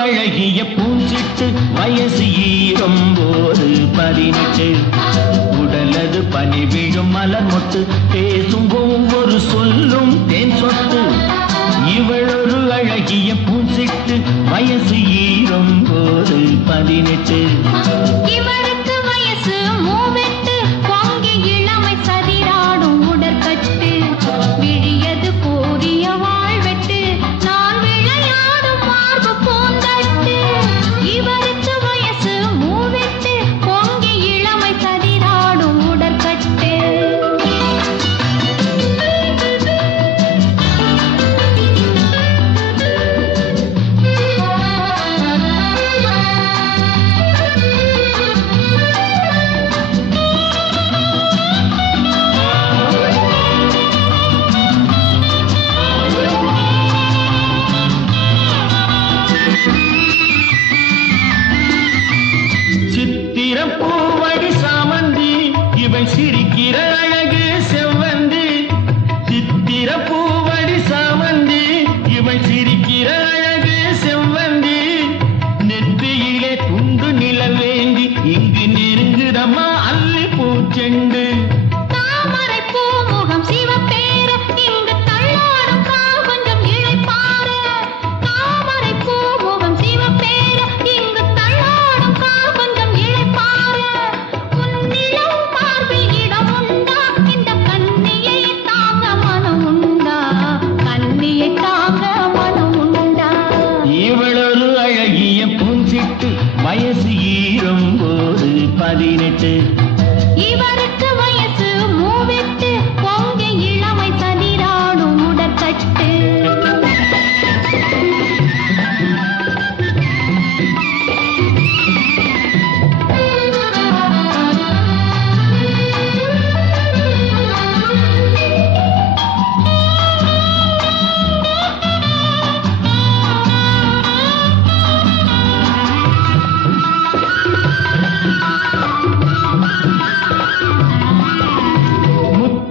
அழகிய பூஞ்சிட்டு வயசு 18 உடலது பனி விழும் மலர் மொட்டு பேசும் ஒவ்வொரு சொல்லும் தேன் சொட்டு இவளொரு அழகிய பூஞ்சிட்டு வயசு 18 இவருக்கு வயசு 38 பொங்கி இளமை சதிராடும் உடற்கட்டு விழியது கூறிய வாழ்வெட்டு நான் விளையாடும் மார்பு பூந்தட்டு இவருக்கு வயசு 38 பொங்கி இளமை சதிராடும் உடற்கட்டு பூவடி சாமந்தி இவள் சிரிக்கிற அழகு செவ்வந்தி சித்திர பூவடி சாமந்தி இவள் சிரிக்கிற அழகு செவ்வந்தி நெற்றியிலே துண்டு நிலவேந்தி இங்கு நெருங்குதம்மா அல்லி பூச்செண்டு தாமரை பூமுகம் சிவப்பேர இங்கு தள்ளாடும் கால் கொஞ்சம் இளைப்பார தாமரை பூமுகம் சிவப்பேர இங்கு தள்ளாடும் கால் கொஞ்சம் இளைப்பார உன்னிடம் பார்வில் இடம் உண்டா இந்த கண்ணியை தாங்க மனம் உண்டா கண்ணியை தாங்க மனம் உண்டா இவளொரு அழகிய பூஞ்சிட்டு வயசு 18 இவருக்கு வயசு 38 பொங்கி இளமை சதிராடும் உடற்கட்டு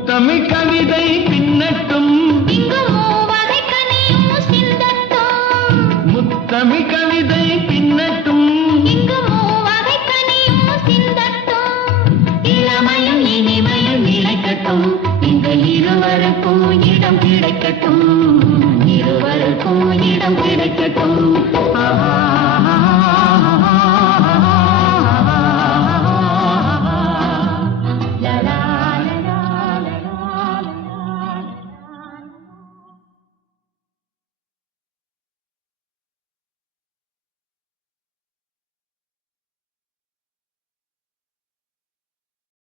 தமிழ் கவிதை பின்னட்டும் இங்கு மூவரை கனியும் சிந்தட்டும் முத்தமிழ் கவிதை பின்னட்டும் இங்கு மூவரை கனியும் சிந்தட்டும் இளமையும் இனிமையும் நிலைக்கட்டும் இந்த இருவருக்கும் இடம் கிடைக்கட்டும் இருவருக்கும் இடம் கிடைக்கட்டும்